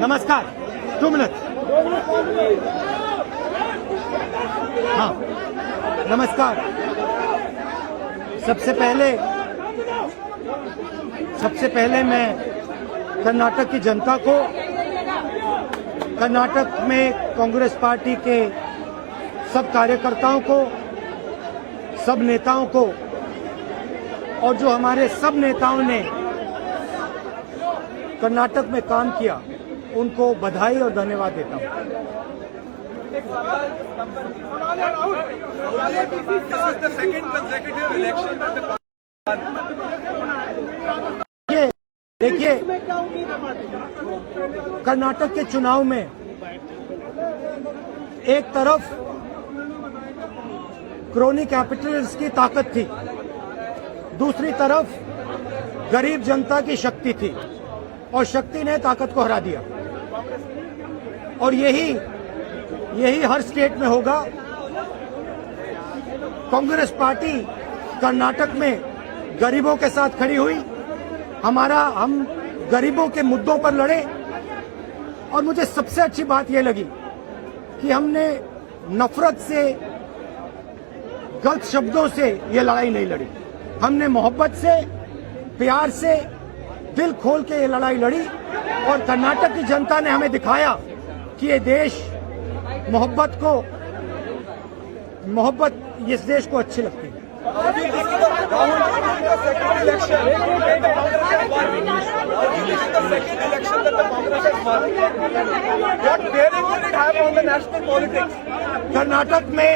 नमस्कार, 2 मिनट। हाँ, नमस्कार। सबसे पहले मैं कर्नाटक की जनता को, कर्नाटक में कांग्रेस पार्टी के सब कार्यकर्ताओं को, सब नेताओं को और जो हमारे सब नेताओं ने कर्नाटक में काम किया उनको बधाई और धन्यवाद देता हूं। देखिए, कर्नाटक के चुनाव में एक तरफ क्रोनी कैपिटलिस्ट की ताकत थी, दूसरी तरफ गरीब जनता की शक्ति थी और शक्ति ने ताकत को हरा दिया। और यही हर स्टेट में होगा। कांग्रेस पार्टी कर्नाटक में गरीबों के साथ खड़ी हुई, हम गरीबों के मुद्दों पर लड़े। और मुझे सबसे अच्छी बात यह लगी कि हमने नफरत से, गलत शब्दों से ये लड़ाई नहीं लड़ी। हमने मोहब्बत से, प्यार से, दिल खोल के ये लड़ाई लड़ी और कर्नाटक की जनता ने हमें दिखाया कि ये देश मोहब्बत इस देश को अच्छी लगती है।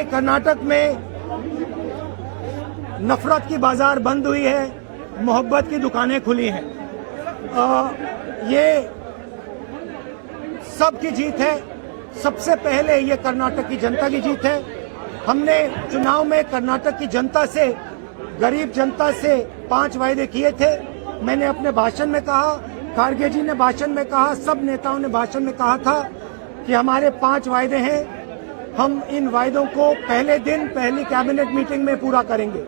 कर्नाटक में नफरत की बाजार बंद हुई है, मोहब्बत की दुकानें खुली हैं। ये सबकी जीत है। सबसे पहले ये कर्नाटक की जनता की जीत है। हमने चुनाव में कर्नाटक की जनता से, गरीब जनता से 5 वायदे किए थे। मैंने अपने भाषण में कहा, खारगे जी ने भाषण में कहा, सब नेताओं ने भाषण में कहा था कि हमारे 5 वायदे हैं। हम इन वायदों को पहले दिन पहली कैबिनेट मीटिंग में पूरा करेंगे।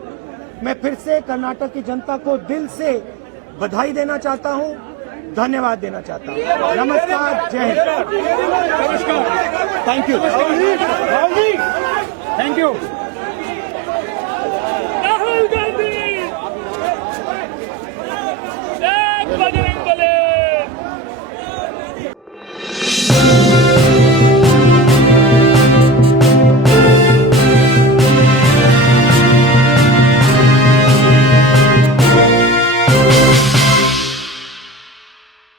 मैं फिर से कर्नाटक की जनता को दिल से बधाई देना चाहता हूं, धन्यवाद देना चाहता हूं। नमस्कार, जय Hind. Thank you, thank you. Rahul Gandhi